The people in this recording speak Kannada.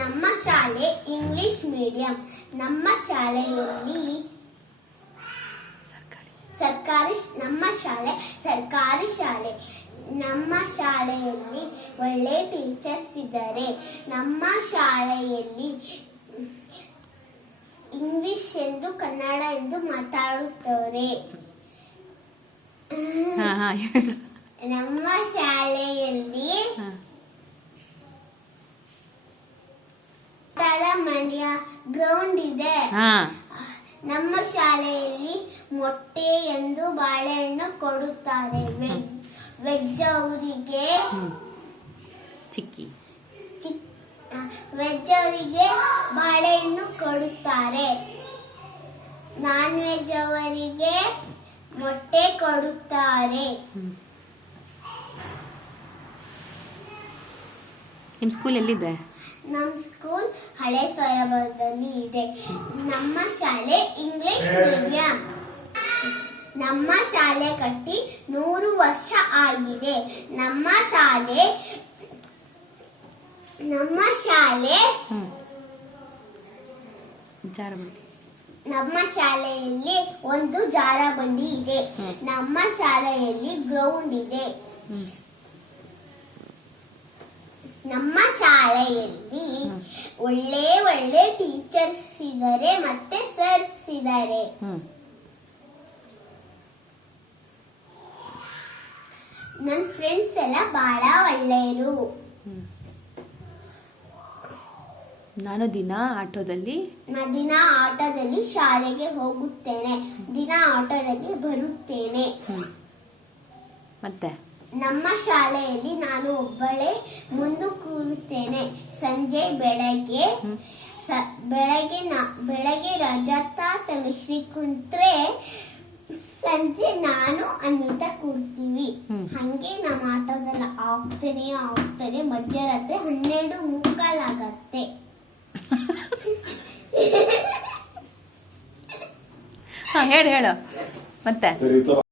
ನಮ್ಮ ಶಾಲೆ ಇಂಗ್ಲಿಷ್ ಮೀಡಿಯಂ. ನಮ್ಮ ಶಾಲೆಯಲ್ಲಿ ನಮ್ಮ ಶಾಲೆ ಸರ್ಕಾರಿ ಶಾಲೆ. ನಮ್ಮ ಶಾಲೆಯಲ್ಲಿ ಒಳ್ಳೆ ಟೀಚರ್ಸ್ ಇದ್ದಾರೆ. ನಮ್ಮ ಶಾಲೆಯಲ್ಲಿ ಇಂಗ್ಲಿಷ್ ಎಂದು ಕನ್ನಡ ಎಂದು ಮಾತಾಡುತ್ತಾರೆ. ನಮ್ಮ ಶಾಲೆಯಲ್ಲಿ ಮನೆಯ ಗ್ರೌಂಡ್ ಇದೆ. ನಮ್ಮ ಶಾಲೆಯಲ್ಲಿ ಮೊಟ್ಟೆ ಎಂದು ಬಾಳೆಹಣ್ಣು ಕೊಡುತ್ತಾರೆ. ವೆಜ್ ಅವರಿಗೆ ವೆಜ್ ಅವರಿಗೆ ಬಾಳೆಹಣ್ಣು ಕೊಡುತ್ತಾರೆ. ನಾನ್ ವೆಜ್ ಅವರಿಗೆ ಮೊಟ್ಟೆ ಕೊಡುತ್ತಾರೆ. ನಿಮ್ಮ ಸ್ಕೂಲ್ ಎಲ್ಲಿದೆ? ನಮ್ಮ ಸ್ಕೂಲ್ ಹಳೆ ಸೊರಬದಲ್ಲಿ ಇದೆ. ನಮ್ಮ ಶಾಲೆ ಇಂಗ್ಲಿಷ್ ಮೀಡಿಯಂ. ನಮ್ಮ ಶಾಲೆ ಕಟ್ಟಿ 100 ವರ್ಷ ಆಗಿದೆ. ನಮ್ಮ ಶಾಲೆಯಲ್ಲಿ ಒಂದು ಜಾರಬಂಡಿ ಇದೆ. ನಮ್ಮ ಶಾಲೆಯಲ್ಲಿ ಗ್ರೌಂಡ್ ಇದೆ. ನಮ್ಮ ಶಾಲೆಯಲ್ಲಿ ಒಳ್ಳೆ ಟೀಚರ್ಸ್ ಇದ್ದಾರೆ ಮತ್ತೆ ಸರ್ಸ್ ಇದ್ದಾರೆ. ನನ್ನ ಫ್ರೆಂಡ್ಸ್ ಎಲ್ಲ ಬಹಳ ಒಳ್ಳೆಯರು. ನಾನು ದಿನ ಆಟೋದಲ್ಲಿ ಶಾಲೆಗೆ ಹೋಗುತ್ತೇನೆ. ದಿನ ಆಟೋದಲ್ಲಿ ಬರುತ್ತೇನೆ. ಮತ್ತೆ ನಮ್ಮ ಶಾಲೆಯಲ್ಲಿ ನಾನು ಒಬ್ಬಳೇ ಮುಂದೆ ಕೂರುತ್ತೇನೆ. ಸಂಜೆ ಬೆಳಗ್ಗೆ ರಜತಾ ತಮಿಶ್ರೀ ಕುಂತ್ರೆ ಸಂಜೆ ನಾನು ಅನಿತಾ ಕೂರ್ತೀವಿ. ಹಂಗೆ ನಮ್ಮ ಆಟೋದಲ್ಲಿ ಆಗ್ತಾನೆ ಮಧ್ಯರಾತ್ರಿ 12:45 ಆಗತ್ತೆ. ಹೇಳು ಮತ್ತೆ